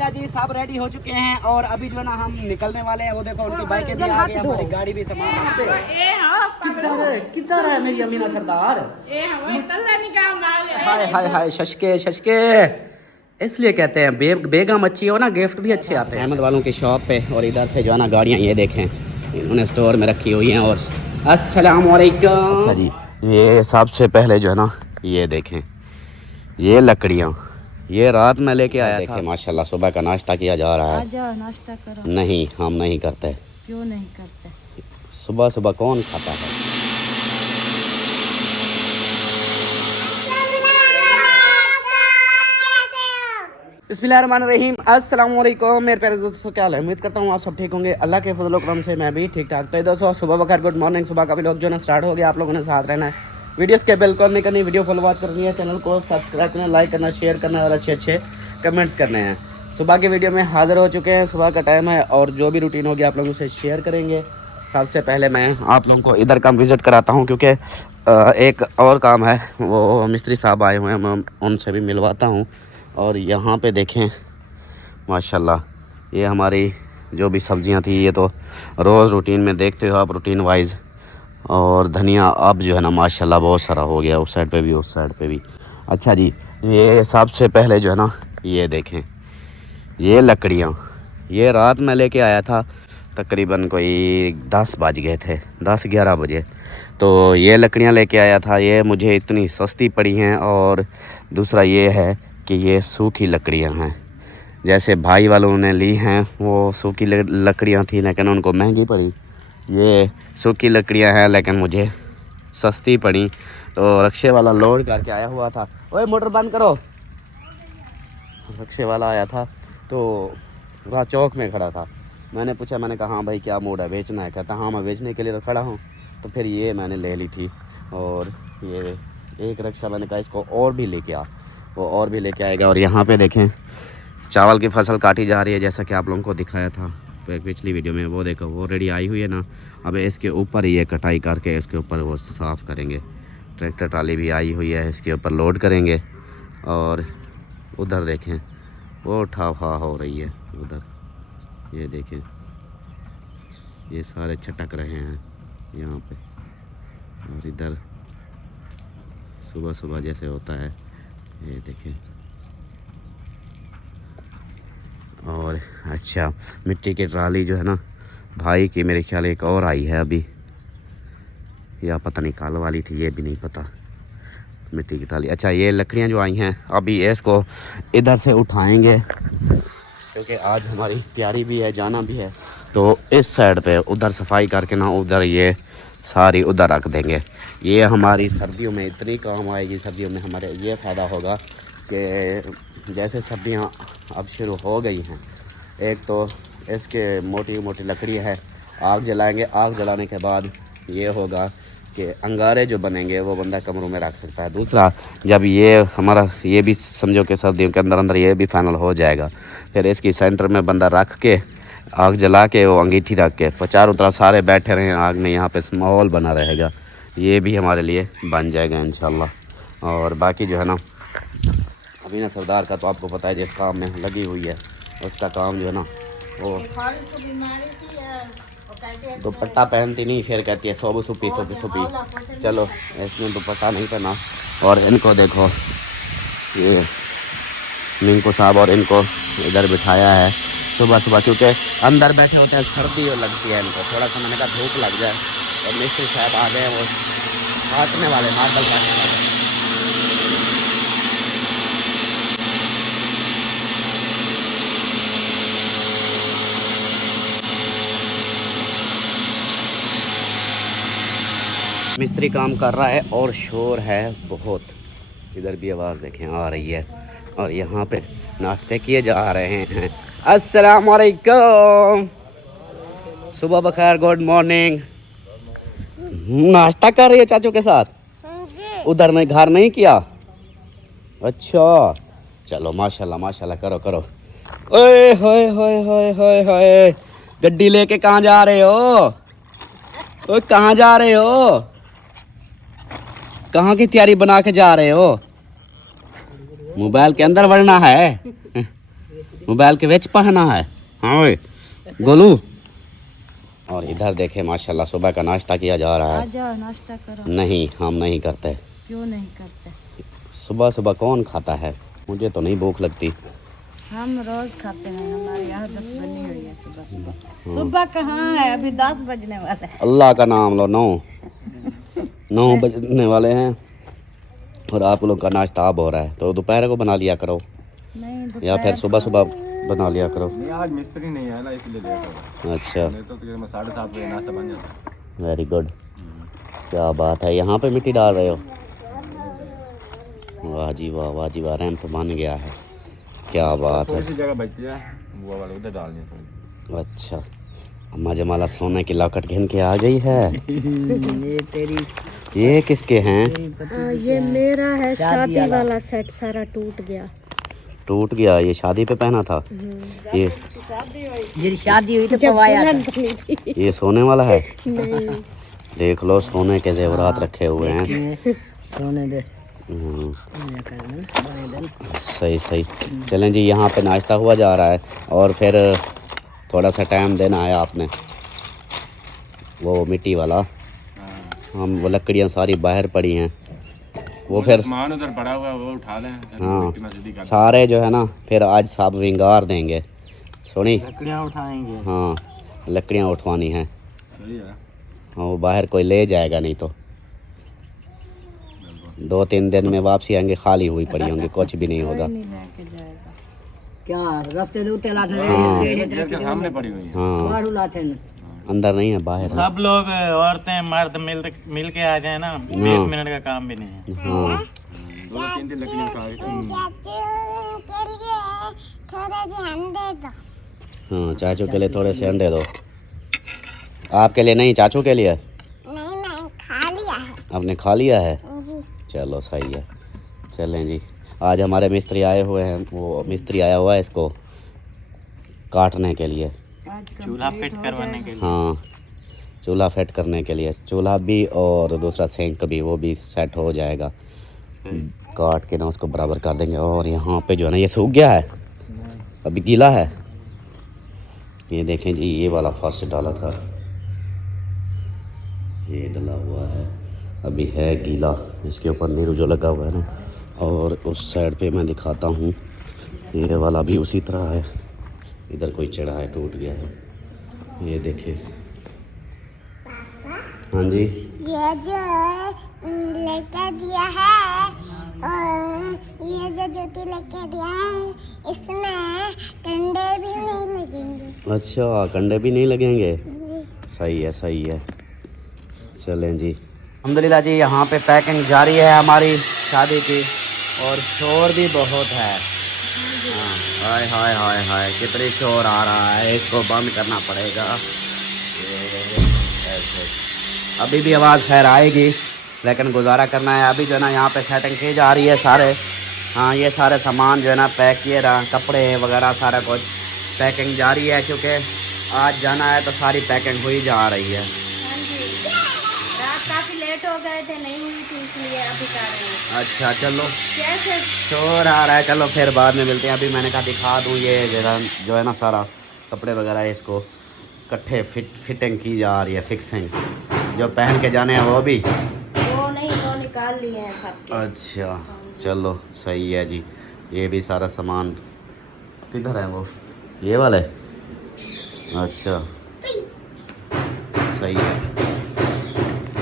अमीना जी सब रेडी हो चुके हैं और अभी जो है ना हम निकलने वाले हैं। वो देखो उनकी बाइकें भी आ गई, हमारी गाड़ी भी सामान किधर है मेरी अमीना सरदार। हाय हाय हाय शशके शशके, इसलिए कहते हैं बेगम अच्छी हो ना गिफ्ट भी अच्छे आते हैं। अहमद वालों की शॉप पे और इधर से जो है ना गाड़ियाँ ये देखें इन्होंने स्टोर में रखी हुई हैं। और अस्सलाम वालेकुम। अच्छा जी, ये सबसे पहले जो है ना ये देखें ये लकड़ियाँ ये रात में लेके आया था। माशाल्लाह सुबह का नाश्ता किया जा रहा है। आजा नाश्ता करो। नहीं हम नहीं करते। क्यों नहीं करते? सुबह सुबह कौन खाता है। बिस्मिल्लाहिर्रहमानिर्रहीम, अस्सलाम वालेकुम मेरे प्यारे दोस्तों, क्या हाल है। उम्मीद करता हूँ आप सब ठीक होंगे। अल्लाह के फजल करम से मैं भी ठीक ठाक। तो दोस्तों सुबह बखैर, गुड मॉर्निंग। सुबह का भी लोग जो है ना स्टार्ट हो गया। आप लोगों ने साथ रहना है, वीडियोस के बिल्कुल नहीं करनी, वीडियो फॉलो वॉच करनी है, चैनल को सब्सक्राइब करना, लाइक करना, शेयर करना और अच्छे अच्छे कमेंट्स करने हैं। सुबह के वीडियो में हाजिर हो चुके हैं। सुबह का टाइम है और जो भी रूटीन होगी आप लोगों से शेयर करेंगे। सबसे पहले मैं आप लोगों को इधर का विज़िट कराता हूँ क्योंकि एक और काम है, वो मिस्त्री साहब आए हुए हैं, मैं उनसे भी मिलवाता हूँ। और यहाँ पे देखें माशाल्लाह ये हमारी जो भी सब्ज़ियाँ थी ये तो रोज़ रूटीन में देखते हो आप, रूटीन वाइज। और धनिया अब जो है ना माशाल्लाह बहुत सारा हो गया, उस साइड पे भी उस साइड पे भी। अच्छा जी, ये सबसे पहले जो है ना ये देखें ये लकड़ियाँ ये रात में लेके आया था, तकरीबन कोई 10 बज गए थे, 10-11 बजे। तो ये लकड़ियाँ लेके आया था, ये मुझे इतनी सस्ती पड़ी हैं। और दूसरा ये है कि ये सूखी लकड़ियाँ हैं, जैसे भाई वालों ने ली हैं वो सूखी लकड़ियाँ थी लेकिन उनको महंगी पड़ी। ये सूखी लकड़ियाँ हैं लेकिन मुझे सस्ती पड़ी। तो रक्शे वाला लोड करके आया हुआ था। ओए मोटर बंद करो। रक्शे वाला आया था तो वहाँ चौक में खड़ा था। मैंने पूछा, मैंने कहा हाँ भाई क्या मूड है, बेचना है? कहता हाँ मैं बेचने के लिए तो खड़ा हूँ। तो फिर ये मैंने ले ली थी। और ये एक रक्शा मैंने कहा इसको और भी लेके आ, वो और भी लेके आएगा। और यहाँ पे देखें चावल की फसल काटी जा रही है, जैसा कि आप लोगों को दिखाया था पिछली वीडियो में। वो देखो वो रेडी आई हुई है ना, अब इसके ऊपर ये कटाई करके इसके ऊपर वो साफ़ करेंगे। ट्रैक्टर ट्राली भी आई हुई है, इसके ऊपर लोड करेंगे। और उधर देखें वो ठाफा हो रही है उधर, ये देखें ये सारे छटक रहे हैं यहाँ पे। और इधर सुबह सुबह जैसे होता है ये देखें। और अच्छा मिट्टी की ट्राली जो है ना भाई की, मेरे ख्याल एक और आई है अभी, या पता नहीं कल वाली थी, ये भी नहीं पता। मिट्टी की ट्राली। अच्छा ये लकड़ियाँ जो आई हैं अभी इसको इधर से उठाएंगे क्योंकि आज हमारी तैयारी भी है, जाना भी है। तो इस साइड पे उधर सफाई करके ना उधर ये सारी उधर रख देंगे। ये हमारी सर्दियों में इतनी काम आएगी। सर्दियों में हमारे ये फ़ायदा होगा कि जैसे सर्दियाँ अब शुरू हो गई हैं, एक तो इसके मोटी मोटी लकड़ी है, आग जलाएंगे। आग जलाने के बाद ये होगा कि अंगारे जो बनेंगे वो बंदा कमरों में रख सकता है। दूसरा जब ये हमारा ये भी समझो कि सर्दियों के अंदर अंदर ये भी फाइनल हो जाएगा, फिर इसकी सेंटर में बंदा रख के आग जला के वो अंगीठी रख के चारों तरफ सारे बैठे रहें आग में, यहाँ पे माहौल बना रहेगा। ये भी हमारे लिए बन जाएगा इंशाल्लाह। और बाकी जो है ना अमीना सरदार का तो आपको पता है जिस काम में लगी हुई है, उसका काम जो है ना वो दुपट्टा पहनती नहीं, फिर कहती है सोबू सुपी सोपी सुपी। चलो इसमें दुपट्टा नहीं पहना। और इनको देखो ये मिंकू साहब और इनको इधर बिठाया है सुबह सुबह, क्योंकि अंदर बैठे होते हैं, सर्दी और लगती है इनको। थोड़ा सा मैंने कहा धूप लग जाए। और मिस्त्री साहब आ गए, वो काटने वाले, मार्बल काटने वाले। मिस्त्री काम कर रहा है और शोर है बहुत। इधर भी आवाज़ देखें आ रही है। और यहाँ पे नाश्ते किए जा रहे हैं। अस्सलाम वालेकुम, सुबह बखैर, गुड मॉर्निंग। नाश्ता कर रही है चाचू के साथ? उधर नहीं, घर नहीं किया? अच्छा चलो माशाल्लाह माशाल्लाह, करो करो। ओए होए होए होए होए होए, गड्डी लेके कहाँ जा रहे हो? ओए कहाँ जा रहे हो? कहाँ की तैयारी बना के जा रहे हो? मोबाइल के अंदर बढ़ना है। मोबाइल के विच पहना है। हाँ ओए गोलू। और इधर देखे माशाल्लाह सुबह का नाश्ता किया जा रहा आ है। जाओ नाश्ता करो। नहीं हम नहीं करते। क्यों नहीं करते? सुबह सुबह कौन खाता है? मुझे तो नहीं भूख लगती। हम रोज खाते हैं, हमारी आदत बनी हुई है सुबह सुबह। सुबह कहाँ है, अभी 10 बजने वाले हैं। अल्लाह का नाम लो। 9 बजने वाले हैं और आप लोग का नाश्ता अब हो रहा है, तो दोपहर को बना लिया करो नहीं या फिर सुबह सुबह बना लिया करो। नहीं आज मिस्त्री नहीं है ना इसलिए लेट हो। अच्छा नहीं तो तकरीबन 7:30 बजे नाश्ता बन जाता। Very good. क्या बात है, यहाँ पे मिट्टी डाल रहे हो? वाह जी वाह, वाह जी वाह, रैंप बन गया है। क्या बात है। थोड़ी सी जगह बचती है, वो वाले उधर डाल दिया थोड़ी। अच्छा अम्मा जमाला सोने की लॉकेट घिन के आ गई है। ये तेरी ये किसके हैं? ये मेरा है, शादी वाला सेट सारा टूट गया। टूट गया? ये शादी पे पहना था? ये शादी हुई तो पवाया था। ये सोने वाला है? नहीं देख लो सोने के जेवरात रखे हुए हैं। सोने दे। सही सही। चलें जी, यहाँ पे नाश्ता हुआ जा रहा है और फिर थोड़ा सा टाइम देना है आपने। वो मिट्टी वाला, हम वो लकड़ियाँ सारी बाहर पड़ी हैं, वो फिर सामान उधर पड़ा हुआ है वो उठा लें। हाँ सारे जो है ना फिर आज सब विंगार देंगे। सुनी? लकड़ियाँ उठाएंगे। हाँ लकड़ियाँ उठवानी हैं। सही है। हाँ वो बाहर कोई ले जाएगा नहीं तो 2-3 दिन में वापसी आएंगे खाली हुई पड़ी होंगी, कुछ भी नहीं होगा। क्या रास्ते दे उते लाते हाँ। घर के सामने पड़ी हुई है। हाँ बाहर लाते हैं। अंदर नहीं है बाहर है। सब लोग औरतें मर्द मिल के आ जाए ना, 20 मिनट का काम भी नहीं है। हाँ 2-3 लकड़ियाँ हाँ चाचू के लिए थोड़े से अंडे दो। आपके लिए नहीं, चाचू के लिए? नहीं खा लिया है आपने खा लिया है? जी। चलो सही है। चलें जी, आज हमारे मिस्त्री आए हुए हैं, वो मिस्त्री आया हुआ है इसको काटने के लिए। चूल्हा फिट करवाने के लिए। हाँ चूल्हा फिट करने के लिए, चूल्हा भी और दूसरा सिंक भी, वो भी सेट हो जाएगा। काट के ना उसको बराबर कर देंगे। और यहाँ पे जो है ना ये सूख गया है, अभी गीला है। ये देखें जी, ये वाला फर्श डाला था, ये डला हुआ है, अभी है गीला। इसके ऊपर नीरू जो लगा हुआ है ना, और उस साइड पे मैं दिखाता हूँ, ये वाला भी उसी तरह है। इधर कोई चढ़ा है, टूट गया है, ये देखिए। हाँ जी ये जो लेके दिया है और ये जो जूती लेके दिया है इसमें कंडे भी नहीं लगेंगे। अच्छा कंडे भी नहीं लगेंगे। जी। सही है सही है। चलें जी, अल्हम्दुलिल्लाह जी। यहाँ पे पैकिंग जारी है हमारी शादी की और शोर भी बहुत है। हाँ हाय हाय हाय हाय कितनी शोर आ रहा है, इसको बंद करना पड़ेगा। ऐसे अभी भी आवाज़ खैर आएगी लेकिन गुजारा करना है। अभी जो है ना यहाँ पे सेटिंग की जा रही है सारे। हाँ ये सारे सामान जो है ना पैक किए रहा, कपड़े वगैरह सारा कुछ पैकिंग जारी है, क्योंकि आज जाना है तो सारी पैकिंग हुई जा रही है। रात काफी लेट हो गए थे, नहीं हुई थी इसलिए अभी कर रहे हैं। अच्छा चलो, कैसे शोर आ रहा है, चलो फिर बाद में मिलते हैं। अभी मैंने कहा दिखा दूँ ये जगह जो है ना सारा कपड़े वगैरह इसको इकट्ठे फिटिंग की जा रही है, फिक्सिंग। जो पहन के जाने हैं वो भी वो नहीं, वो निकाल लिए हैं सबके। अच्छा चलो सही है जी। ये भी सारा सामान किधर है वो, ये वाले? अच्छा सही है।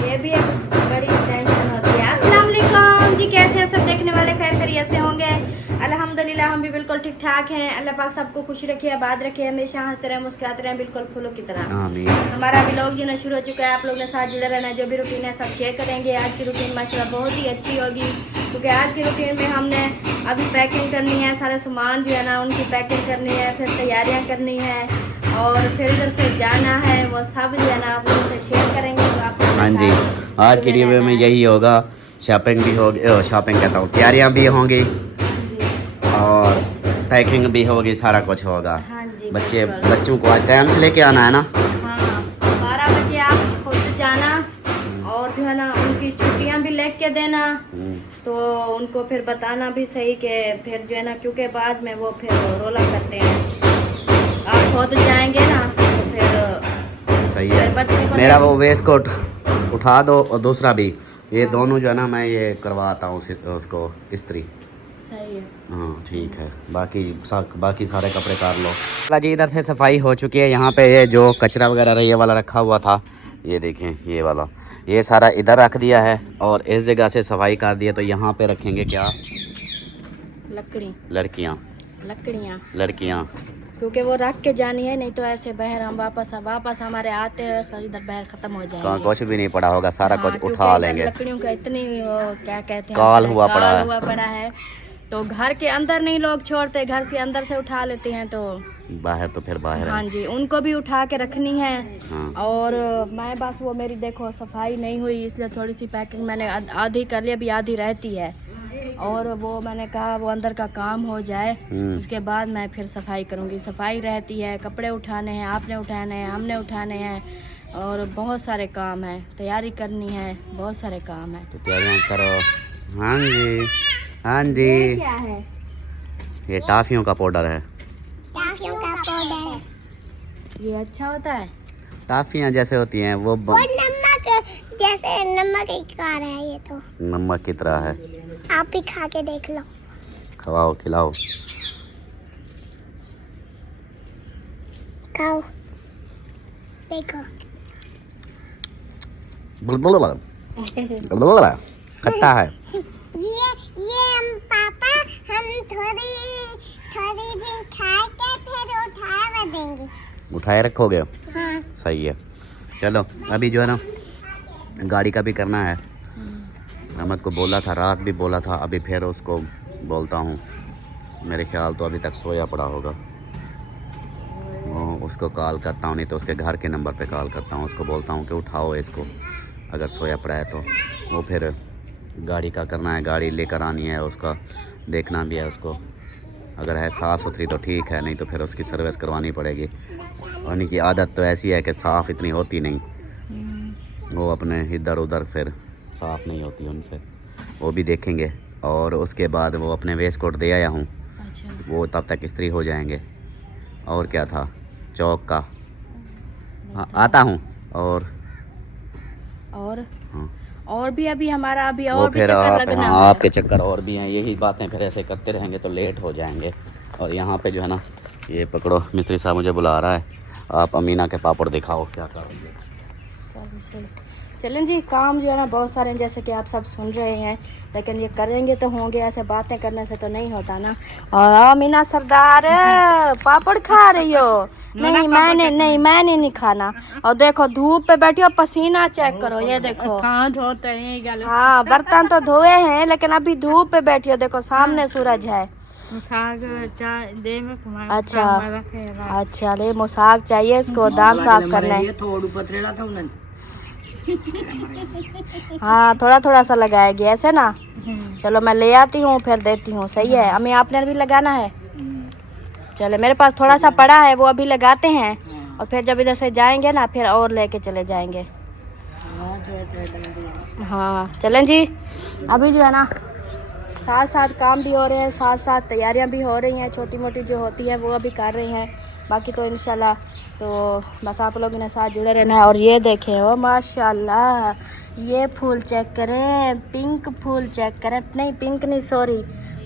ये भी एक बड़ी टेंशन होती है। अस्सलाम वालेकुम जी, कैसे हैं सब देखने वाले? खैर खैरियत से होंगे? अल्हम्दुलिल्लाह हम भी बिल्कुल ठीक ठाक हैं। अल्लाह पाक सबको खुश रखे, आबाद रखे, हमेशा हंसते रहें, मुस्कुराते रहें, बिल्कुल फूलों की तरह। आमीन। हमारा व्लॉग जीना शुरू हो चुका है, आप लोग ने साथ जुड़े रहना। जो भी रूटीन है सब शेयर करेंगे। आज की रूटीन माशाल्लाह बहुत ही अच्छी होगी, क्योंकि आज की रूटीन में हमने अभी पैकिंग करनी है, सारा सामान जो है ना उनकी पैकिंग करनी है, फिर तैयारियाँ करनी है और फिर इधर से जाना है। वो सब जो है ना आप लोग से शेयर करेंगे। तो आप हाँ जी, आज की रिव्यू में यही होगा। शॉपिंग भी होगी, शॉपिंग कहता हूँ, तैयारियाँ भी होंगी और पैकिंग भी होगी, सारा कुछ होगा। हाँ जी, बच्चों को आज टाइम से लेके आना है ना। हाँ 12 बजे आप खुद जाना और जो है ना उनकी छुट्टियाँ भी लेके देना। तो उनको फिर बताना भी सही कि फिर जो है ना, क्योंकि बाद में वो फिर रोला करते हैं। आप खुद जाएंगे ना तो फिर सही फिर बच्चे है। को मेरा वो वेस्ट कोट उठा दो और दूसरा भी, ये दोनों जो है ना मैं ये करवाता हूँ उसको इस्त्री। सही है। हाँ ठीक है, बाकी सारे कपड़े काट लो जी। इधर से सफाई हो चुकी है। यहाँ पे ये जो कचरा वगैरह ये वाला रखा हुआ था, ये देखें ये वाला, ये सारा इधर रख दिया है और इस जगह से सफाई कर दिया। तो यहाँ पे रखेंगे क्या, लड़कियाँ, लकड़ियाँ, क्योंकि वो रख के जानी है, नहीं तो ऐसे बहर हम वापस हमारे आते हैं सर इधर बहर खत्म हो कहाँ जाएंगे। कुछ भी नहीं पड़ा होगा, सारा हाँ, कुछ क्योंकि उठा इधर लेंगे। लकड़ियों का इतनी क्या कहते हैं, काल हुआ पड़ा है। तो घर के अंदर नहीं लोग छोड़ते, घर से अंदर से उठा लेते हैं, तो बाहर तो फिर बाहर हाँ है। जी, उनको भी उठा के रखनी है। हाँ। और मैं बस वो मेरी देखो सफाई नहीं हुई, इसलिए थोड़ी सी पैकिंग मैंने आधी कर ली, अभी आधी रहती है। और वो मैंने कहा वो अंदर का काम हो जाए, उसके बाद मैं फिर सफाई करूँगी। सफाई रहती है, कपड़े उठाने हैं, आपने उठाने हैं, हमने उठाने हैं, और बहुत सारे काम है, तैयारी करनी है, बहुत सारे काम है। तो तैयारियाँ करो। हाँ जी, हाँ जी। ये क्या है? ये टाफियों का पाउडर है। ये अच्छा होता है। टाफियाँ जैसे होती हैं वो नमक, जैसे नमक का रहा है ये तो। नमक की तरह है। आप भी खा के देख लो। खवाओ खिलाओ। खाओ देखो। बुलबुल खट्टा है। ये हम पापा हम थोड़ी थोड़ी दिन खा के फिर उठा देंगे। उठाए रखोगे? हाँ। सही है। चलो अभी जो है ना गाड़ी का भी करना है। अहमद को बोला था, रात भी बोला था, अभी फिर उसको बोलता हूँ। मेरे ख्याल तो अभी तक सोया पड़ा होगा। उसको कॉल करता हूँ, नहीं तो उसके घर के नंबर पे कॉल करता हूँ। उसको बोलता हूँ कि उठाओ इसको, अगर सोया पड़ा है तो। वो फिर गाड़ी का करना है, गाड़ी लेकर आनी है, उसका देखना भी है उसको। अगर है साफ़ सुथरी तो ठीक है, नहीं तो फिर उसकी सर्विस करवानी पड़ेगी। उन्हीं की आदत तो ऐसी है कि साफ़ इतनी होती नहीं, वो अपने इधर उधर फिर साफ़ नहीं होती उनसे। वो भी देखेंगे। और उसके बाद वो अपने वेस्ट कोट दे आया हूँ, वो तब तक इस्त्री हो जाएंगे। और क्या था, चौक का। हाँ आता हूँ। और हाँ, और भी अभी हमारा अभी वो और भी फिर चक्कर लगना है। आपके चक्कर और भी हैं। यही बातें फिर ऐसे करते रहेंगे तो लेट हो जाएंगे। और यहाँ पे जो है ना, ये पकड़ो, मिस्त्री साहब मुझे बुला रहा है। आप अमीना के पापड़ दिखाओ क्या करोगे। चलें जी, काम जो है ना बहुत सारे हैं, जैसे कि आप सब सुन रहे हैं, लेकिन ये करेंगे तो होंगे, ऐसे बातें करने से तो नहीं होता ना। और अमीना सरदार पापड़ खा रही हो? नहीं मैंने नहीं खाना। और देखो धूप पे बैठी हो, पसीना चेक करो, ये देखो। कहाँ धोते हैं? हाँ बर्तन तो धोए हैं, लेकिन अभी धूप पे बैठी हो, देखो सामने सूरज है। अच्छा ले मुसाग चाहिए इसको, दांत साफ करने। हाँ थोड़ा थोड़ा सा लगाया गया ऐसे ना। चलो मैं ले आती हूँ फिर देती हूँ। सही है, अम्मी आपने भी लगाना है? चले मेरे पास थोड़ा सा पड़ा है, वो अभी लगाते हैं, और फिर जब इधर से जाएंगे ना फिर और लेके चले जाएंगे। हाँ चलें जी। अभी जो है ना साथ साथ काम भी हो रहे हैं, साथ साथ तैयारियां भी हो रही हैं, छोटी मोटी जो होती हैं वो अभी कर रही हैं। बाकी तो इंशाल्लाह तो बस आप लोगों ने साथ जुड़े रहना है। और ये देखें, ओ माशाल्लाह, ये फूल चेक करें, पिंक फूल चेक करें, नहीं पिंक नहीं सॉरी,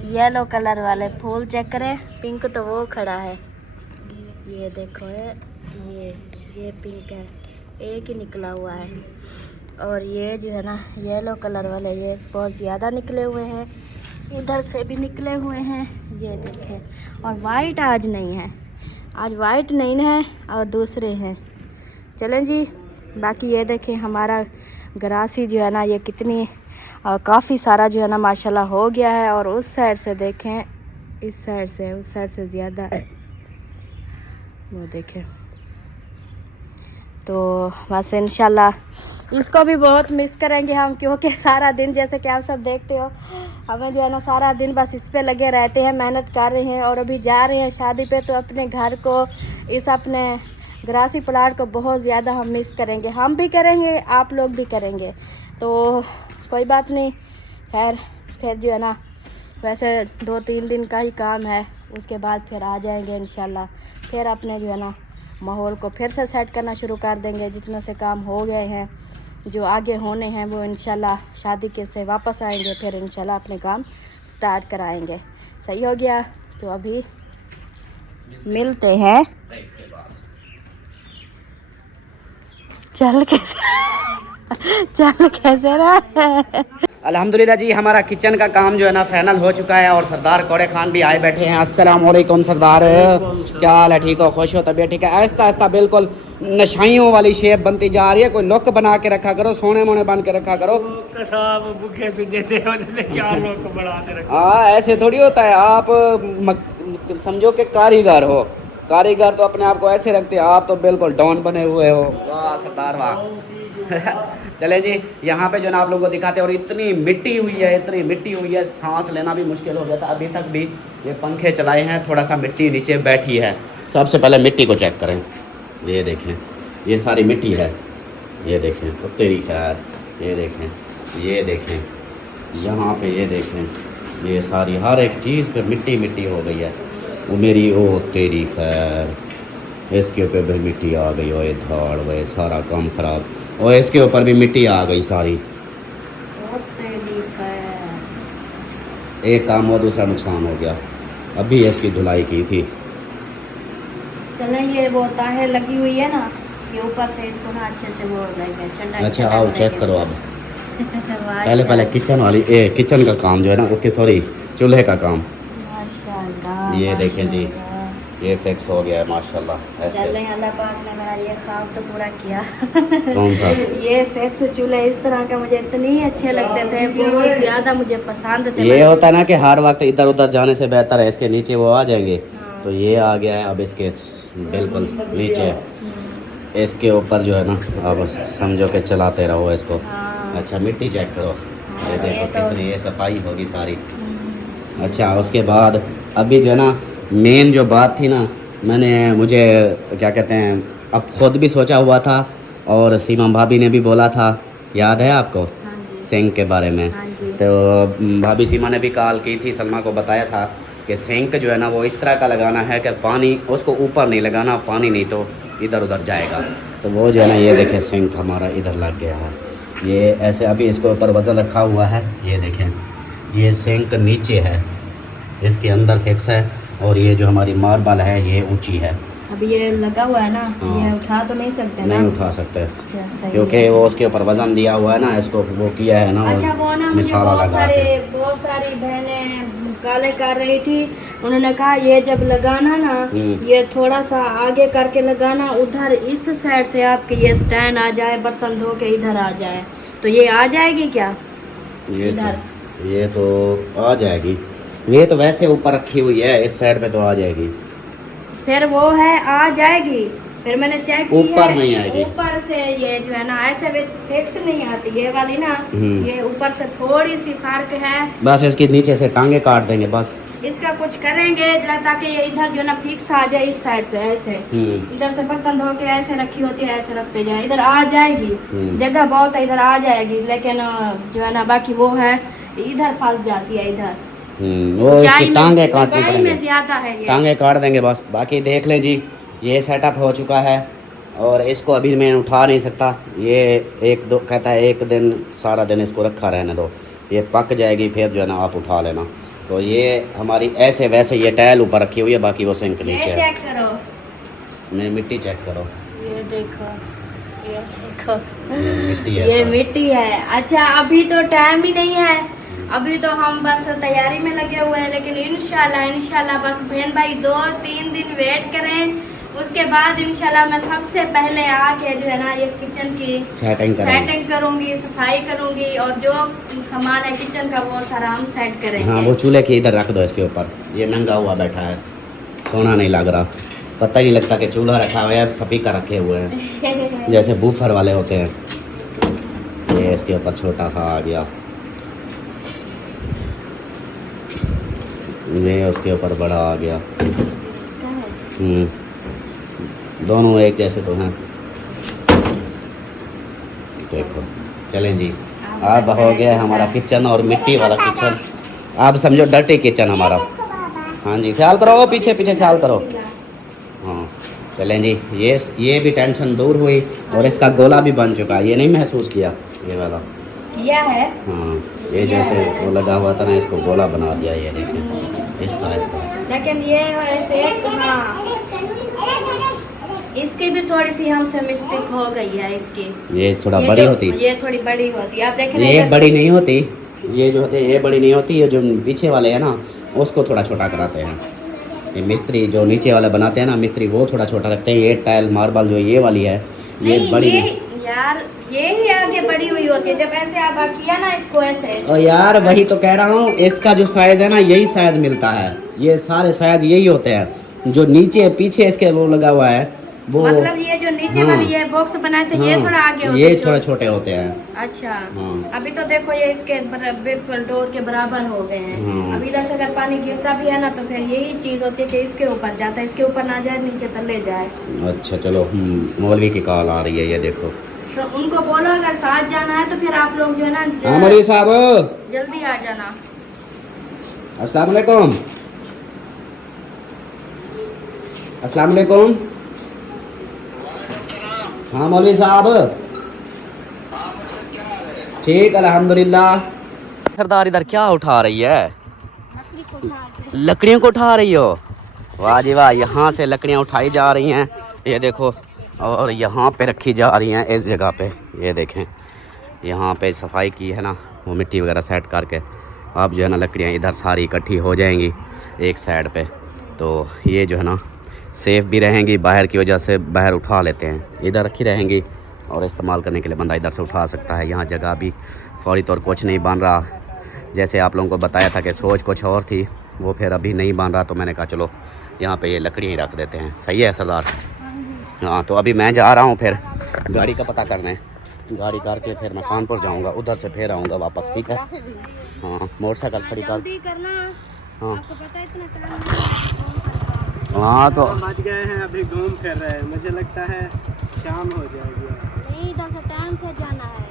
येलो कलर वाले फूल चेक करें। पिंक तो वो खड़ा है, ये देखो ये पिंक है, एक ही निकला हुआ है। और ये जो है ना येलो कलर वाले, ये बहुत ज़्यादा निकले हुए हैं, इधर से भी निकले हुए हैं, ये देखें। और वाइट आज नहीं है, आज वाइट नहीं है और दूसरे हैं। चलें जी, बाकी ये देखें हमारा गरासी जो है ना, ये कितनी काफ़ी सारा जो है ना माशाल्लाह हो गया है। और उस साइड से देखें, इस साइड से उस साइड से ज़्यादा, वो देखें। तो बस इंशाल्लाह इसको भी बहुत मिस करेंगे हम, क्योंकि सारा दिन जैसे कि आप सब देखते हो, हमें जो है ना सारा दिन बस इस पे लगे रहते हैं, मेहनत कर रहे हैं। और अभी जा रहे हैं शादी पे, तो अपने घर को, इस अपने गरासी प्लाट को बहुत ज़्यादा हम मिस करेंगे। हम भी करेंगे, आप लोग भी करेंगे, तो कोई बात नहीं। खैर फिर जो है ना वैसे 2-3 दिन का ही काम है, उसके बाद फिर आ जाएंगे इंशाल्लाह। फिर अपने जो है ना माहौल को फिर से सेट करना शुरू कर देंगे। जितने से काम हो गए हैं, जो आगे होने हैं, वो इंशाल्लाह शादी के से वापस आएंगे, फिर इंशाल्लाह अपने काम स्टार्ट कराएंगे। सही हो गया, तो अभी मिलते हैं। चल कैसे रहा है? अल्हम्दुलिल्लाह जी, हमारा किचन का काम जो है ना फाइनल हो चुका है और सरदार कौड़े खान भी आए बैठे हैं। अस्सलाम वालेकुम सरदार, क्या हाल है? ठीक हो? खुश हो? तबीयत ठीक है? आहिस्ता आहिस्ता बिल्कुल नशाइयों वाली शेप बनती जा रही है। कोई लुक बना के रखा करो, सोने मोने बन के रखा करो। हाँ, ऐसे थोड़ी होता है। आप समझो कि कारीगर हो, कारीगर तो अपने आप को ऐसे रखते हैं, आप तो बिल्कुल डॉन बने हुए हो। वाह सरदार वाह। चले जी, यहाँ पे जो ना आप लोगों को दिखाते हैं। और इतनी मिट्टी हुई है, इतनी मिट्टी हुई है, सांस लेना भी मुश्किल हो गया था। अभी तक भी ये पंखे चलाए हैं, थोड़ा सा मिट्टी नीचे बैठी है। सबसे पहले मिट्टी को चेक करें। ये देखें, ये सारी मिट्टी है। ये देखें, तो तेरी खैर, ये देखें, ये देखें, यहाँ पे ये देखें, ये सारी हर एक चीज़ पे मिट्टी मिट्टी हो गई है। वो मेरी ओ तेरी खैर, इसके ऊपर भी मिट्टी आ गई। ओए धाड़, वह सारा काम खराब। और इसके ऊपर भी मिट्टी आ गई सारी। एक काम हुआ, दूसरा नुकसान हो गया। अभी इसकी धुलाई की थी। चलें, ये वो ताहें लगी हुई है ना, ये ऊपर से इसको ना अच्छे से वो रहेगा। अच्छा आओ चेक करो अब। पहले किचन वाली किचन का काम जो है ना, ओके सॉरी, चूल्हे का काम। माशाल्लाह, ये देखें जी, ये फिक्स हो गया है माशाल्लाह। ऐसे अल्लाह पाक ने मेरा ये ख्वाब तो पूरा किया। कौन सा? ये फिक्स चूल्हे इस तरह का मुझे इतनी अच्छे लगते थे, बहुत ज़्यादा मुझे पसंद थे। ये होता है ना कि हर वक्त इधर उधर जाने से बेहतर है इसके नीचे वो आ जाएंगे। तो ये आ गया है, अब इसके बिल्कुल नीचे, इसके ऊपर जो है ना, अब समझो कि चलाते रहो इसको। अच्छा मिट्टी चेक करो, ये देखो कितनी ये सफाई होगी सारी। अच्छा उसके बाद अभी जो है ना, मेन जो बात थी ना, मुझे क्या कहते हैं, अब खुद भी सोचा हुआ था और सीमा भाभी ने भी बोला था, याद है आपको? सिंक के बारे में। तो भाभी सीमा ने भी कॉल की थी, सलमा को बताया था कि सिंक जो है ना वो इस तरह का लगाना है कि पानी उसको ऊपर नहीं लगाना, पानी नहीं तो इधर उधर जाएगा। तो वो जो है ना, ये देखें सिंक हमारा इधर लग गया है। ये ऐसे अभी इसके ऊपर वज़न रखा हुआ है। ये देखें, ये सिंक नीचे है, इसके अंदर फिक्स है। और ये जो हमारी मार्बल है ये ऊंची है। अभी ये लगा हुआ है ना, ये उठा तो नहीं सकते ना? नहीं उठा सकते, अच्छा, सही क्योंकि है। वो उसके ऊपर वजन दिया हुआ है ना, इसको वो किया है ना। अच्छा वो ना, मुझे बहुत सारी बहनें काले कर रही थी। उन्होंने कहा ये जब लगाना ना, ये थोड़ा सा आगे करके लगाना, उधर इस साइड से आपके ये स्टैंड आ जाए, बर्तन धो के इधर आ जाए। तो ये आ जाएगी क्या? ये तो आ जाएगी। ये तो वैसे ऊपर रखी हुई है, इस साइड पे तो आ जाएगी। फिर वो है आ जाएगी। फिर मैंने चेक किया, ऊपर नहीं आएगी। ऊपर से ये जो है ना ऐसे फिक्स नहीं आती, ये वाली ना, ये ऊपर से थोड़ी सी फर्क है। बस इसके नीचे से टांगे काट देंगे बस। इसका कुछ करेंगे ताकि ये इधर जो ना फिक्स आ जाए, इस साइड से ऐसे। इधर से बर्तन धो के ऐसे रखी होती है, ऐसे रखते जाए, इधर आ जाएगी। जगह बहुत है, इधर आ जाएगी। लेकिन जो है ना बाकी वो है, इधर फंस जाती है इधर। वो इसकी टांगे काटनी पड़ेंगे, ज्यादा है ये। टांगे काट देंगे बस। बाकी देख लें जी, ये सेटअप हो चुका है और इसको अभी मैं उठा नहीं सकता। ये कहता है एक दिन सारा दिन इसको रखा रहने दो, ये पक जाएगी, फिर जो है ना आप उठा लेना। तो ये हमारी ऐसे वैसे ये टाइल ऊपर रखी हुई है, बाकी वो सिंक नीचे है। चेक करो, मैं मिट्टी चेक करो, ये देखो, ये देखो, मिट्टी है, ये मिट्टी है। अच्छा अभी तो टाइम ही नहीं है, अभी तो हम बस तैयारी में लगे हुए हैं। लेकिन इंशाल्लाह बस बहन भाई 2-3 दिन वेट करें, उसके बाद इंशाल्लाह मैं सबसे पहले आके जो है ना ये किचन की सेटिंग करूंगी, सफाई करूंगी, और जो सामान है किचन का वो सारा हम सेट करेंगे। हाँ वो चूल्हे की इधर रख दो, इसके ऊपर ये महंगा हुआ बैठा है, सोना नहीं लग रहा, पता ही नहीं लगता कि चूल्हा रखा हुआ है, स्पीकर रखे हुए हैं जैसे बूफर वाले होते हैं। ये इसके ऊपर छोटा सा आ गया, ये उसके ऊपर बड़ा आ गया। इसका है? दोनों एक जैसे तो हैं। देखो चलें जी, अब हो गया हमारा किचन और मिट्टी वाला किचन। आप समझो डर्टी किचन हमारा। हाँ जी, ख्याल करो, पीछे पीछे ख्याल करो। हाँ चलें जी, ये भी टेंशन दूर हुई और इसका गोला भी बन चुका है। ये नहीं महसूस किया ये वाला? किया है। हाँ, ये जैसे वो लगा हुआ था ना, इसको गोला बना दिया। ये देखिए इस टाइप का। लेकिन ये ऐसे हाँ, इसकी भी थोड़ी सी हमसे मिस्टेक हो गई है। इसकी ये थोड़ा बड़ी होती, ये थोड़ी बड़ी होती। आप देखें ये बड़ी नहीं होती। ये जो होते ये बड़ी नहीं होती। ये जो पीछे वाले हैं ना, उसको थोड़ा छोटा कराते हैं। ये मिस्त्री जो नीचे वाला बनाते हैं ना मिस्त्री, वो थोड़ा छोटा रखते हैं। ये टाइल मार्बल जो ये वाली है, ये बड़ी यार ये ही आगे बड़ी हुई होती है। जब ऐसे आप किया ना इसको ऐसे, और यार वही तो कह रहा हूँ, इसका जो साइज है ना यही साइज मिलता है। ये सारे साइज यही होते हैं। जो नीचे पीछे इसके वो लगा हुआ है वो, मतलब ये जो नीचे हाँ, वाली ये बॉक्स बनाए थे, ये थोड़ा आगे होते ये हैं, थोड़ा छोटे होते हैं। अच्छा हाँ। अभी तो देखो ये इसके बिल्कुल डोर के बराबर हो गए हैं। हाँ। अब इधर से अगर पानी गिरता भी है ना तो फिर यही चीज होती है कि इसके ऊपर जाता है, इसके ऊपर ना जाए, नीचे तले जाए। अच्छा चलो, मौलवी की कॉल आ रही है, ये देखो। तो उनको बोलो अगर साथ जाना है तो फिर आप लोग जो है ना हाँ मौलवी साहब, जल्दी आ जाना। अस्सलाम वालेकुम। अस्सलाम वालेकुम। हाँ मौलवी साहब, ठीक अल्हम्दुलिल्लाह। सरदार इधर क्या उठा रही है? लकड़ियों को उठा रही हो? वाह जी वाह, यहाँ से लकड़ियाँ उठाई जा रही हैं, ये देखो, और यहाँ पे रखी जा रही हैं इस जगह पे। ये देखें, यहाँ पे सफाई की है ना, वो मिट्टी वगैरह सेट करके अब जो है ना लकड़ियाँ इधर सारी इकट्ठी हो जाएंगी एक साइड पे। तो ये जो है ना सेफ़ भी रहेंगी, बाहर की वजह से बाहर उठा लेते हैं, इधर रखी रहेंगी और इस्तेमाल करने के लिए बंदा इधर से उठा सकता है। यहाँ जगह भी फौरी तौर कुछ नहीं बन रहा, जैसे आप लोगों को बताया था कि सोच कुछ और थी, वो फिर अभी नहीं बन रहा। तो मैंने कहा चलो यहाँ पे ये लकड़ी ही रख देते हैं। सही है सरदार? हाँ, तो अभी मैं जा रहा हूँ फिर गाड़ी का पता करने। गाड़ी करके फिर मैं कानपुर जाऊँगा, उधर से फिर आऊँगा वापस, ठीक है? हाँ, मोटरसाइकिल खड़ी कर। हाँ हाँ, तो बच गए हैं, अभी घूम फिर रहे हैं। मुझे लगता है शाम हो जाएगी। नहीं, इधर से टाइम से जाना है।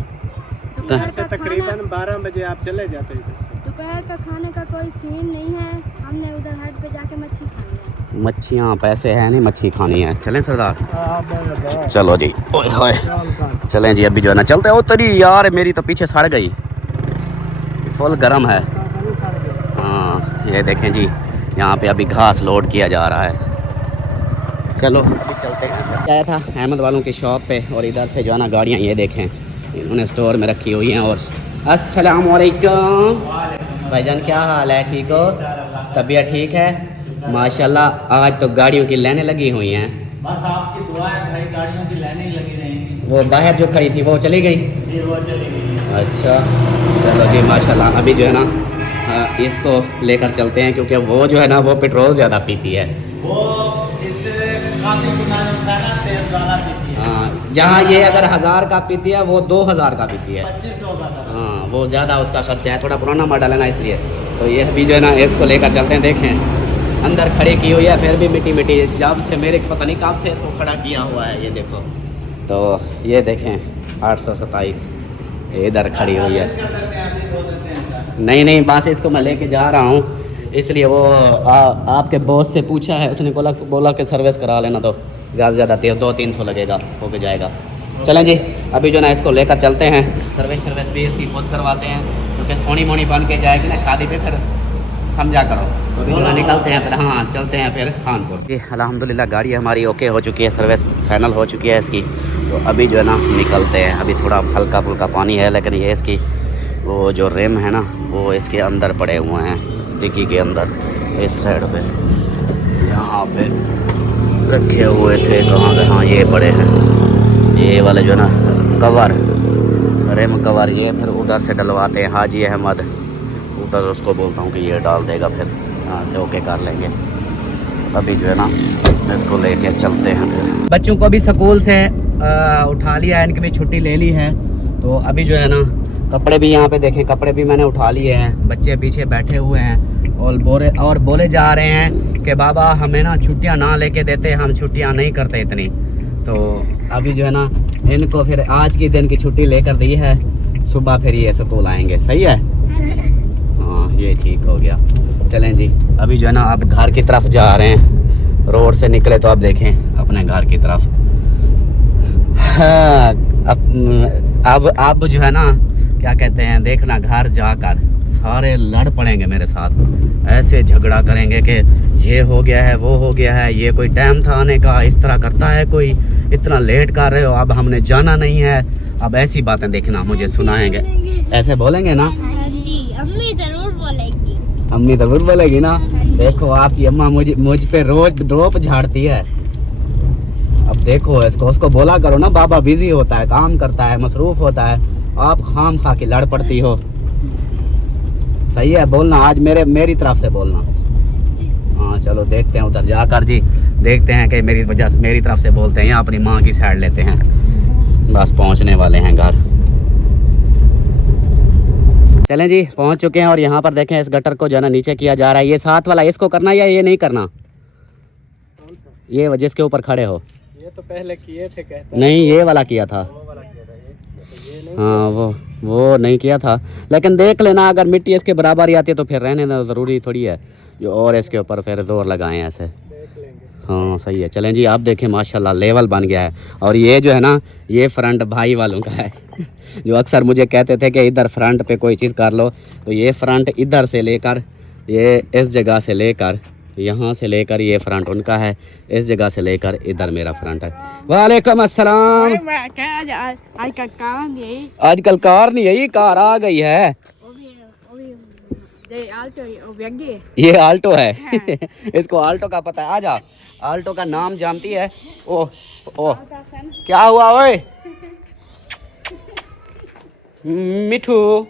यहाँ से तकरीबन 12 बजे आप चले जाते हैं इधर से। दोपहर का खाने का कोई सीन नहीं है। हमने उधर हाट पे जाके मच्छी खानी है। मच्छियाँ पैसे हैं नहीं, मच्छी खानी है। चलें सरदार? चलो जी, ओए होए, चलें जी। अभी जो है ना चलते हो तरी यार, मेरी तो पीछे सड़ गई, फुल गर्म है। हाँ ये देखें जी, यहाँ पे अभी घास लोड किया जा रहा है। चलो अभी चलते हैं। आया था अहमद वालों की शॉप पे, और इधर से जो है ना गाड़ियाँ ये देखें इन्होंने स्टोर में रखी हुई हैं। और अस्सलाम वालेकुम भाईजान, क्या हाल है? ठीक हो? तबीयत ठीक है? माशाल्लाह, आज तो गाड़ियों की लाइनें लगी हुई हैं। बस आपकी दुआ है भाई, गाड़ियों की लाइनें ही लगी रहेंगी। वो बाहर जो खड़ी थी वो चली गई? जी वो चली गई। अच्छा चलो जी माशाल्लाह। अभी जो है ना इसको लेकर चलते हैं, क्योंकि वो जो है ना वो पेट्रोल ज़्यादा पीती है। वो इससे काफ़ी तेल ज़्यादा पीती है। हाँ, जहाँ ये अगर 1000 का पीती है, वो 2000 का पीती है। 2500 का था। हाँ, वो ज़्यादा उसका खर्चा है, थोड़ा पुराना मॉडल है ना इसलिए। तो ये अभी जो है ना इसको लेकर चलते हैं। देखें अंदर खड़ी की हुई है, फिर भी मिट्टी मिट्टी, जब से मेरे पता नहीं कब से इसको खड़ा किया हुआ है। ये देखो, तो ये देखें 827 इधर खड़ी हुई है। नहीं नहीं, बस इसको मैं लेके जा रहा हूँ, इसलिए वो आपके बॉस से पूछा है, उसने बोला कि सर्विस करा लेना, तो ज़्यादा से ज़्यादा 200-300 लगेगा, होके जाएगा। चलें जी, अभी जो ना इसको लेकर चलते हैं, सर्विस भी इसकी खुद करवाते हैं, क्योंकि सोनी मोनी बन के जाएगी ना शादी पे, फिर समझा करो। तो अभी जो निकलते हैं फिर, हाँ चलते हैं फिर कानपुर। जी अल्हम्दुलिल्लाह गाड़ी हमारी ओके हो चुकी है, सर्विस फाइनल हो चुकी है इसकी। तो अभी जो है ना निकलते हैं। अभी थोड़ा हल्का फुल्का पानी है, लेकिन ये इसकी वो जो रिम है ना वो इसके अंदर पड़े हुए हैं, डिग्गी के अंदर इस साइड पे, यहाँ पे रखे हुए थे। कहाँ पे? हाँ ये पड़े हैं, ये वाले जो है ना कवर, रिम कवर, ये फिर उधर से डलवाते हैं। हाजी अहमद उधर उसको बोलता हूँ कि ये डाल देगा, फिर यहाँ से ओके कर लेंगे। अभी जो है ना इसको लेके चलते हैं फिर। बच्चों को भी स्कूल से उठा लिया है, इनकी भी छुट्टी ले ली है। तो अभी जो है ना कपड़े भी यहाँ पे देखें, कपड़े भी मैंने उठा लिए हैं। बच्चे पीछे बैठे हुए हैं और बोले जा रहे हैं कि बाबा हमें ना छुट्टियाँ ना लेके देते, हम छुट्टियाँ नहीं करते इतनी। तो अभी जो है ना इनको फिर आज के दिन की छुट्टी लेकर दी है, सुबह फिर ये स्कूल आएंगे। सही है? हाँ ये ठीक हो गया। चलें जी, अभी जो है ना आप घर की तरफ जा रहे हैं, रोड से निकले तो आप देखें अपने घर की तरफ। हाँ, अब जो है ना क्या कहते हैं, देखना घर जाकर सारे लड़ पड़ेंगे मेरे साथ, ऐसे झगड़ा करेंगे कि ये हो गया है, वो हो गया है, ये कोई टाइम था आने का, इस तरह करता है कोई, इतना लेट कर रहे हो, अब हमने जाना नहीं है। अब ऐसी बातें देखना मुझे सुनाएंगे, ऐसे बोलेंगे ना। जी अम्मी जरूर बोलेगी। अम्मी जरूर बोलेगी ना। देखो आपकी अम्मा मुझ पे रोज ड्रॉप झाड़ती है। अब देखो इसको, उसको बोला करो ना, बाबा बिजी होता है, काम करता है, मसरूफ होता है, आप खाम खा के लड़ पड़ती हो। सही है, बोलना आज मेरी तरफ से बोलना। हाँ चलो देखते हैं उधर जाकर जी, देखते हैं कि मेरी तरफ से बोलते हैं या अपनी माँ की साइड लेते हैं। बस पहुँचने वाले हैं घर। चलें जी, पहुँच चुके हैं और यहाँ पर देखें इस गटर को जो है ना नीचे किया जा रहा है। ये साथ वाला इसको करना या ये नहीं करना? ये जिसके ऊपर खड़े हो, ये तो पहले किए थे कहते नहीं ये वाला किया था। वो वाला किया था ये नहीं। हाँ वो नहीं किया था, लेकिन देख लेना अगर मिट्टी इसके बराबर ही आती है तो फिर रहने देना, ज़रूरी थोड़ी है जो और इसके ऊपर फिर जोर लगाएं ऐसे। देख लेंगे। हाँ सही है। चलें जी, आप देखें माशाल्लाह लेवल बन गया है। और ये जो है ना, ये फ्रंट भाई वालों का है जो अक्सर मुझे कहते थे कि इधर फ्रंट पे कोई चीज़ कर लो, तो ये फ्रंट इधर से लेकर ये इस जगह से लेकर यहाँ से लेकर ये फ्रंट उनका है, इस जगह से लेकर इधर मेरा फ्रंट है। वालेकुम अस्सलाम। आजकल कार नहीं है, कार आ गई है। ये आल्टो है इसको आल्टो का पता है। आजा, आल्टो का नाम जानती है? ओ क्या हुआ ओए मिठू?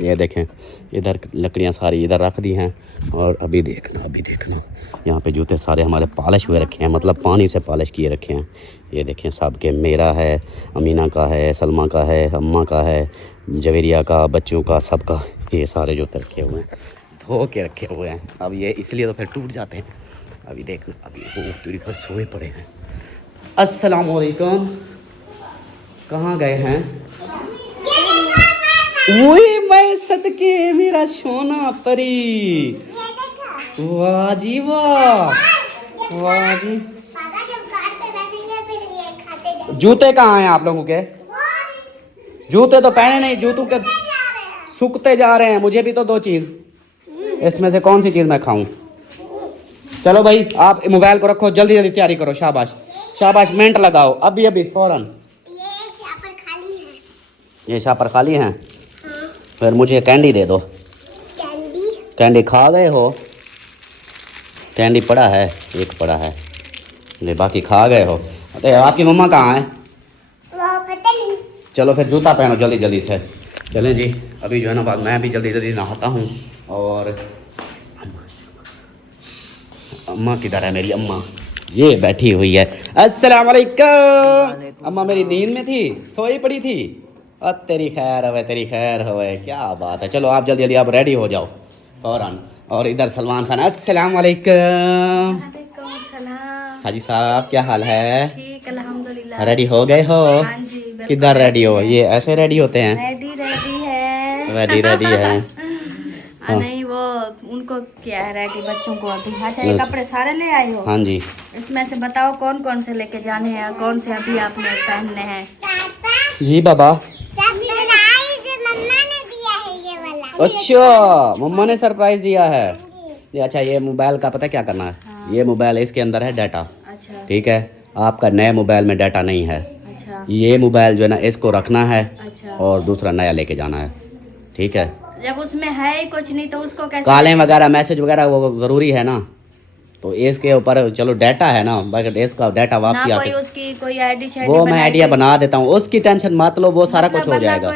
ये देखें इधर लकड़ियाँ सारी इधर रख दी हैं। और अभी देखना यहाँ पे जूते सारे हमारे पॉलिश हुए रखे हैं, मतलब पानी से पॉलिश किए रखे हैं। ये देखें सब के, मेरा है, अमीना का है, सलमा का है, अम्मा का है, जवेरिया का, बच्चों का, सब का। ये सारे जूते रखे हुए हैं, धो के रखे हुए हैं। अब ये इसलिए तो फिर टूट जाते हैं। अभी देखना, अभी वो पूरी पर सोए पड़े हैं। अस्सलाम वालेकुम, कहाँ गए हैं? वही मैं सदके मेरा सोना परी। वाह जी वाह, वाह जी। जूते कहाँ हैं आप लोगों के? जूते तो पहने नहीं, जूतों के सूखते जा रहे हैं। मुझे भी तो दो चीज़, इसमें से कौन सी चीज़ मैं खाऊं? चलो भाई आप मोबाइल को रखो, जल्दी जल्दी तैयारी करो। शाबाश शाबाश, मिनट लगाओ अभी फौरन। ये शापर खाली हैं, फिर मुझे कैंडी दे दो। कैंडी खा गए हो? कैंडी पड़ा है, एक पड़ा है, ये बाकी खा गए हो। अरे आपकी मम्मा कहाँ है? पता नहीं। चलो फिर जूता पहनो जल्दी जल्दी से। चलें जी, अभी जो है ना मैं भी जल्दी जल्दी नहाता हूँ। और अम्मा किधर है? मेरी अम्मा ये बैठी हुई है। अस्सलाम वालेकुम। अम्मा मेरी नींद में थी, सोई पड़ी थी। तेरी खैर हवे, तेरी खैर हवे, क्या बात है। चलो आप जल्दी जल्दी आप रेडी हो जाओ फौरन। और इधर सलमान खान। अस्सलाम वालेकुम। हाजी साहब क्या हाल है? ठीक अल्हम्दुलिल्लाह। रेडी हो गए हो? हाँ जी, बिल्कुल। किधर रेडी हो? ये ऐसे रेडी होते हैं? रेडी है। रेडी है। नहीं वो उनको क्या है रेडी, बच्चों को अभी। अच्छा ये कपड़े सारे ले आए हो? हाँ जी। इसमें से बताओ कौन कौन से लेके जाने हैं, कौन से अभी आपने पहनने हैं? जी बाबा। मम्मा ने दिया है ये वाला। अच्छा मम्मा ने सरप्राइज दिया है ये। अच्छा ये मोबाइल का पता क्या करना है? ये मोबाइल इसके अंदर है डाटा, अच्छा ठीक है। आपका नए मोबाइल में डाटा नहीं है। अच्छा ये मोबाइल जो है ना इसको रखना है अच्छा। और दूसरा नया लेके जाना है, ठीक है। जब उसमें है ही कुछ नहीं तो उसको कैसे? कॉलिंग वगैरह मैसेज वगैरह वो ज़रूरी है ना, तो इसके ऊपर चलो डाटा है ना, बट इसका डाटा वापसी ना आके कोई उसकी कोई आईडी वो मैं आइडिया बना देता हूँ, उसकी टेंशन मत लो, वो सारा कुछ हो जाएगा,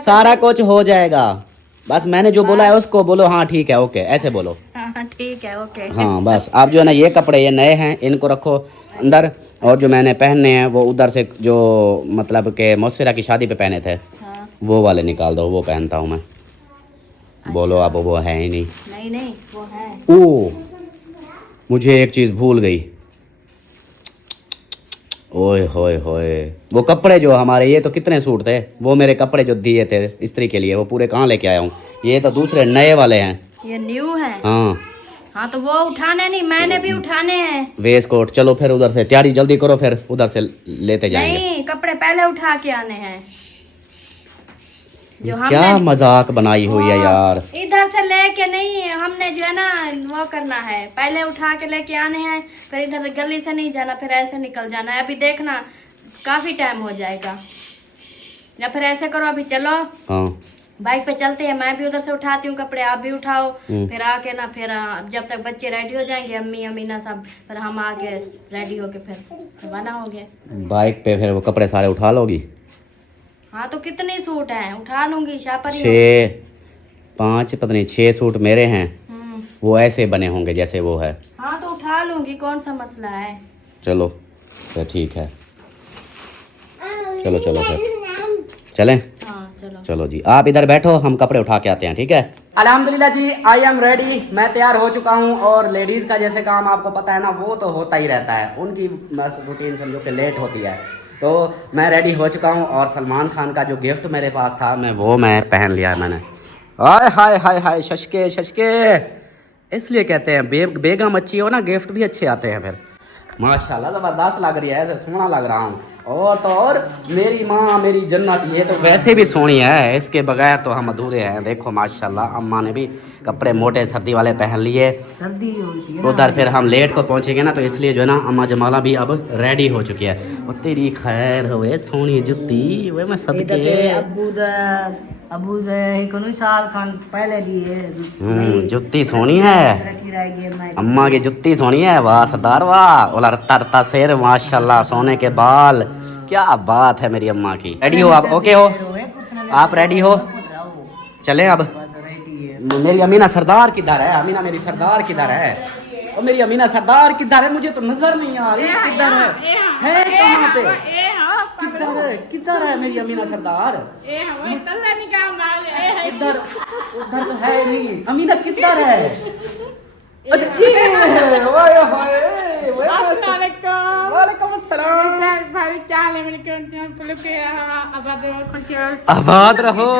सारा कुछ हो जाएगा। बस मैंने जो बोला है उसको बोलो हाँ ठीक है ओके, ऐसे बोलो। हाँ ठीक है ओके। हाँ बस आप जो है ना ये कपड़े ये नए हैं, इनको रखो अंदर। और जो मैंने पहनने हैं वो उधर से जो मतलब के मौसरा की शादी पे पहने थे हाँ। वो वाले निकाल दो, वो पहनता हूँ मैं। बोलो अब वो है ही नहीं। नहीं नहीं वो है। ओ मुझे एक चीज़ भूल गई। ओए होए होए, वो कपड़े जो हमारे, ये तो कितने सूट थे, वो मेरे कपड़े जो दिए थे इस्त्री के लिए, वो पूरे कहाँ लेके आया हूँ। ये तो दूसरे नए वाले हैं। ये न्यू है। हाँ हाँ तो वो उठाने नहीं, मैंने भी उठाने हैं। वेस्ट कोट, चलो फिर उधर से तैयारी जल्दी करो, फिर उधर से लेते जाएंगे। नहीं, कपड़े पहले उठा के आने हैं जो क्या हमने मजाक बनाई हुई है यार। इधर से लेके नहीं, हमने जो है ना वो करना है, पहले उठा के लेके आने हैं, फिर इधर से गली से नहीं जाना, फिर ऐसे निकल जाना है। अभी देखना काफी टाइम हो जाएगा, या फिर ऐसे करो अभी चलो हाँ बाइक पे चलते हैं, मैं भी उधर से उठाती हूँ कपड़े, आप भी उठाओ, फिर आके ना फिर जब तक बच्चे रेडी हो जाएंगे, अम्मी अमीना सब, फिर हम आके रेडी होके फिर रवाना हो गए। बाइक पे फिर वो कपड़े सारे उठा लोगी? हाँ तो कितने सूट हैं, उठा लूंगी शापरी। 5 पता नहीं 6 सूट मेरे हैं, वो ऐसे बने होंगे जैसे वो है। हाँ तो उठा लूंगी, कौन सा मसला है। चलो तो ठीक है, चलो चलो फिर चलें। हाँ चलो चलो जी, आप इधर बैठो, हम कपड़े उठा के आते हैं, ठीक है। अल्हम्दुलिल्लाह जी, आई एम रेडी, मैं तैयार हो चुका हूँ। और लेडीज़ का जैसे काम आपको पता है ना, वो तो होता ही रहता है, उनकी बस रूटीन समझो कि लेट होती है। तो मैं रेडी हो चुका हूँ, और सलमान खान का जो गिफ्ट मेरे पास था मैं पहन लिया है मैंने। हाय हाय हाय हाय, शशके शशके, इसलिए कहते हैं बेगम अच्छी हो ना, गिफ्ट भी अच्छे आते हैं फिर। माशाल्लाह ज़बरदस्त लग रही है, ऐसे सोना लग रहा हूँ। और तो और मेरी माँ मेरी जन्नत, ये तो वैसे भी सोनी है, इसके बगैर तो हम अधूरे हैं। देखो माशाल्लाह, अम्मा ने भी कपड़े मोटे सर्दी वाले पहन लिए। सर्दी होती है उधर फिर हम लेट को पहुँचेंगे ना, तो इसलिए जो है ना अम्मा जमाला भी अब रेडी हो चुकी है। वो तेरी खैर हुए सोनी जुत्ती, वे मैं सदके। अबू कोई साल खान पहले लिए जुत्ती सोनी है, अम्मा की जुत्ती सोनी है। वाह सरदार वाह, ओला रत्ता रत्ता सिर, माशाल्लाह सोने के बाल, क्या बात है मेरी अम्मा की। रेडी हो आप? ओके हो आप? रेडी हो? चलें अब? मेरी अमीना सरदार किधर है? अमीना मेरी सरदार किधर है? और मेरी अमीना सरदार किधर है? मुझे तो नजर नहीं आ रही, किधर है कहाँ पे? किधर है मेरी अमीना सरदार? इधर उधर तो है नहीं, अमीना किधर है? अच्छा वालेकुम अस्सलाम, आबाद रहो।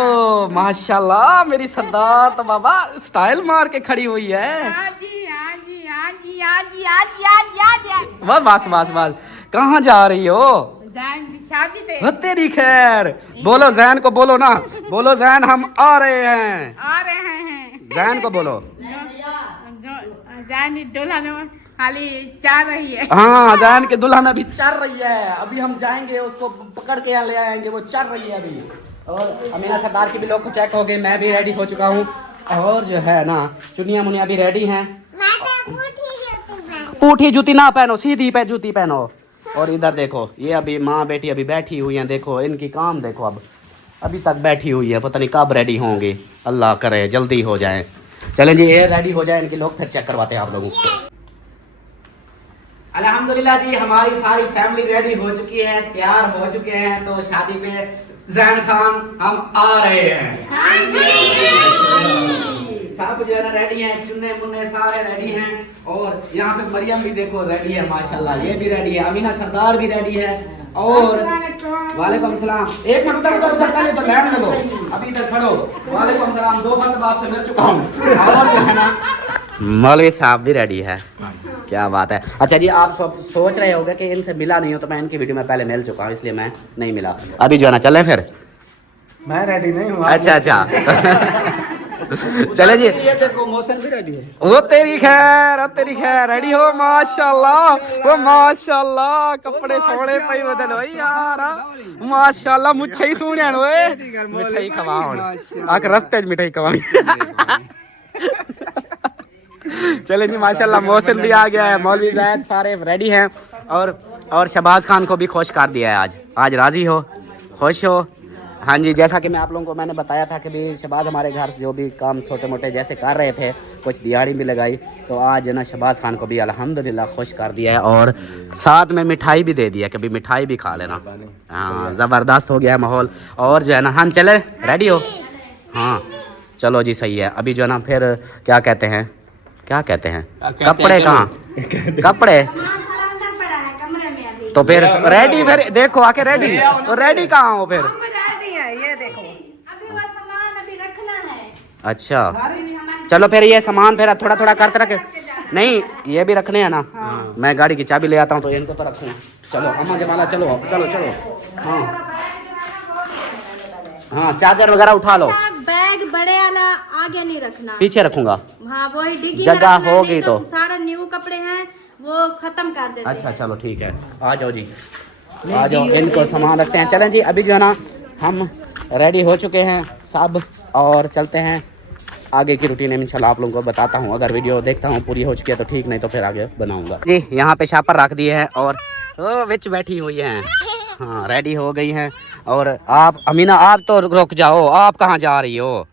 माशाल्लाह मेरी सरदार तो बाबा स्टाइल मार के खड़ी हुई है। बस बस बस, कहाँ जा रही हो? शादी थे। हो तेरी खैर, बोलो जैन को, बोलो ना, बोलो जैन हम आ रहे हैं, जैन को बोलो। दुल्हन खाली चाह रही है। हाँ जैन के दुल्हन अभी चल रही है, अभी हम जाएंगे उसको पकड़ के ले आएंगे, वो चल रही है अभी। और अमीना सरदार की भी लोग को चेक हो गए, मैं भी रेडी हो चुका हूँ। और जो है ना चुनिया मुनिया भी रेडी हैं। पूठी जूती ना पहनो, सीधी पे जूती पहनो। और इधर देखो, ये अभी माँ बेटी अभी बैठी हुई हैं, देखो इनकी काम देखो, अब अभी तक बैठी हुई है, पता नहीं कब रेडी होंगे, अल्लाह करे जल्दी हो जाए। चलें जी, ये रेडी हो जाए इनके लोग, फिर चेक करवाते हैं आप लोगों को। अल्हम्दुलिल्लाह जी, हमारी सारी फैमिली रेडी हो चुकी है, तैयार हो चुके हैं। तो शादी पे जैन खान हम आ रहे हैं। सब जो है ना रेडी हैं, चुन्ने मुन्ने सारे रेडी हैं। और यहाँ पे मरियम भी देखो रेडी है माशाल्लाह, ये भी रेडी है, अमीना सरदार भी रेडी है। और वालेकुम सलाम, एक मिनट उधर पहले तो लैंड में दो, अभी इधर खड़ो। वालेकुम सलाम, 2 बंद बात से मिल चुका हूँ। और जो है ना मौलवी साहब भी रेडी है, क्या बात है। अच्छा जी, आप सब सोच रहे होंगे कि इनसे मिला नहीं हो, तो मैं इनकी वीडियो में पहले मिल चुका हूँ, इसलिए मैं नहीं मिला। अभी जो है ना चले फिर? मैं रेडी नहीं हूँ। अच्छा अच्छा चले जी, ये देखो मौसम भी रेडी है। वो तेरी खैर रेडी हो? माशाल्लाह, वो माशाल्लाह, कपड़े सोने पे बदल हो यार, माशाल्लाह। मुझे ही सोने ओए, मिठाई खवाओ आके रस्ते में, मिठाई खवाई। चले जी माशाल्लाह, मौसम भी आ गया है, मौलवी ज़ैद सारे रेडी हैं। और शहबाज खान को भी खुश कर दिया है। आज राजी हो, खुश हो? हाँ जी, जैसा कि मैं आप लोगों को मैंने बताया था कि भी शहबाज हमारे घर से जो भी काम छोटे मोटे जैसे कर रहे थे, कुछ दिहाड़ी भी लगाई, तो आज ना शहबाज खान को भी अल्हम्दुलिल्लाह खुश कर दिया है। और साथ में मिठाई भी दे दिया कि भी मिठाई भी खा लेना। हाँ ज़बरदस्त हो गया है माहौल। और जो है ना हम चले, रेडी हो? हाँ चलो जी, सही है। अभी जो है ना फिर क्या कहते हैं कपड़े कहाँ? कपड़े तो फिर रेडी, फिर देखो आके रेडी, तो रेडी कहाँ हो फिर? ये देखो अभी वो सामान अभी रखना है। अच्छा चलो फिर ये सामान फिर थोड़ा थोड़ा करते रखे। नहीं ये भी रखने हैं ना। मैं गाड़ी की चाबी ले आता हूँ तो इनको तो रखूँ। चलो अम्मा जमाला चलो चलो चलो। हाँ हाँ चार्जर वगैरह उठा लो। बैग बड़े वाला आगे नहीं रखना, पीछे रखूंगा। हाँ वही डिग्गी जगह में रखना, होगी नहीं तो। सारा न्यू कपड़े हैं वो खत्म कर देते अच्छा चलो ठीक है, आ जाओ जी, आ जाओ, इनको सामान रखते हैं। चलें जी अभी जो है ना हम रेडी हो चुके हैं सब और चलते हैं आगे की रूटीन है। इंशाल्लाह आप लोगों को बताता हूँ, अगर वीडियो देखता हूँ पूरी हो चुकी है तो ठीक, नहीं तो फिर आगे बनाऊंगा जी। यहाँ पे शापर रख दिए हैं और वो विच बैठी हुई हैं। हाँ रेडी हो गई हैं। और आप अमीना आप तो रुक जाओ, आप कहाँ जा रही हो?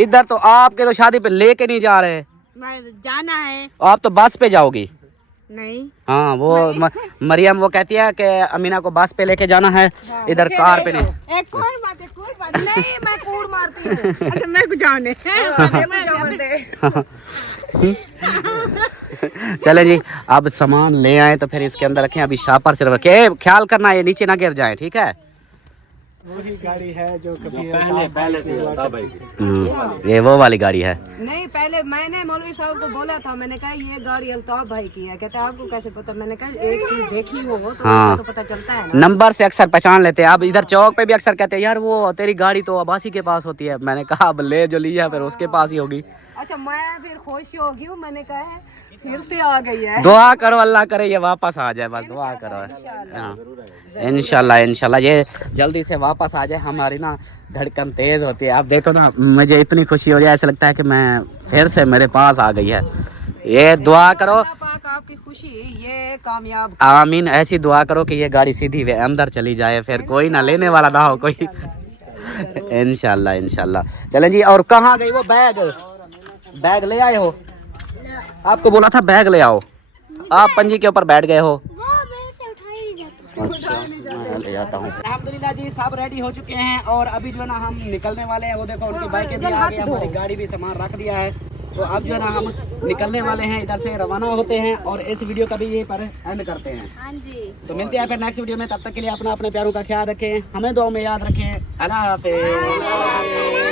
इधर तो आपके तो शादी पे लेके नहीं जा रहे, जाना है। आप तो बस पे जाओगी। नहीं हाँ वो मरियम वो कहती है कि अमीना को बस पे लेके जाना है, इधर कार पे नहीं। एक कौन बात है, कोई बात नहीं, मैं कूड़ मारती हूँ। अच्छा मैं को जाने चले जी अब सामान ले आए तो फिर इसके अंदर रखें। अभी शापर सिर्फ रखे, ख्याल करना ये नीचे ना गिर जाए, ठीक है? वही गाड़ी है जो कभी पहले थी अल्ताफ भाई की। ये वो वाली गाड़ी है। नहीं पहले मैंने मौलवी साहब को बोला था, मैंने कहा ये गाड़ी अल्ताफ भाई की है। कहते आपको कैसे पता? मैंने कहा एक चीज देखी हो तो हाँ। उसका तो पता चलता है ना। नंबर से अक्सर पहचान लेते हैं। अब इधर चौक पे भी अक्सर कहते हैं यार वो तेरी गाड़ी तो अब्बासी के पास होती है। मैंने कहा अब ले जो लिया फिर उसके पास ही होगी। अच्छा मैं फिर खुश हो गई हूँ, मैंने कहा फिर से आ गई है। दुआ करो अल्लाह करे ये वापस आ जाए, बस दुआ करो। हाँ इंशाल्लाह इंशाल्लाह ये जल्दी से वापस आ जाए। हमारी ना धड़कन तेज होती है। आप देखो ना मुझे इतनी खुशी हो रही है, ऐसा लगता है कि मैं फिर से मेरे पास आ गई है। ये दुआ करो पाक आपकी खुशी ये कामयाब। आमीन। ऐसी दुआ करो कि ये गाड़ी सीधी वे अंदर चली जाए, फिर कोई ना लेने वाला ना हो कोई। इंशाल्लाह इंशाल्लाह। चलें जी। और कहाँ गई वो बैग? बैग ले आए हो? आपको बोला था बैग ले आओ, आप पंजी के ऊपर बैठ गए हो। वो मेरे से उठाई नहीं जाता। अच्छा मैं ले जाता हूँ। अल्हम्दुलिल्लाह जी सब रेडी हो चुके हैं और अभी जो है ना हम निकलने वाले हैं। वो देखो उनकी बाइकें भी आ गई, हमारी गाड़ी भी सामान रख दिया है। तो अब जो है ना हम निकलने वाले हैं, इधर से रवाना होते हैं और इस वीडियो का भी यहीं पर एंड करते हैं। हाँ जी, तो मिलते हैं फिर नेक्स्ट वीडियो में। तब तक के लिए अपना अपने प्यारों का ख्याल रखें, हमें दुआ में याद रखें। अल्लाह हाफिज़।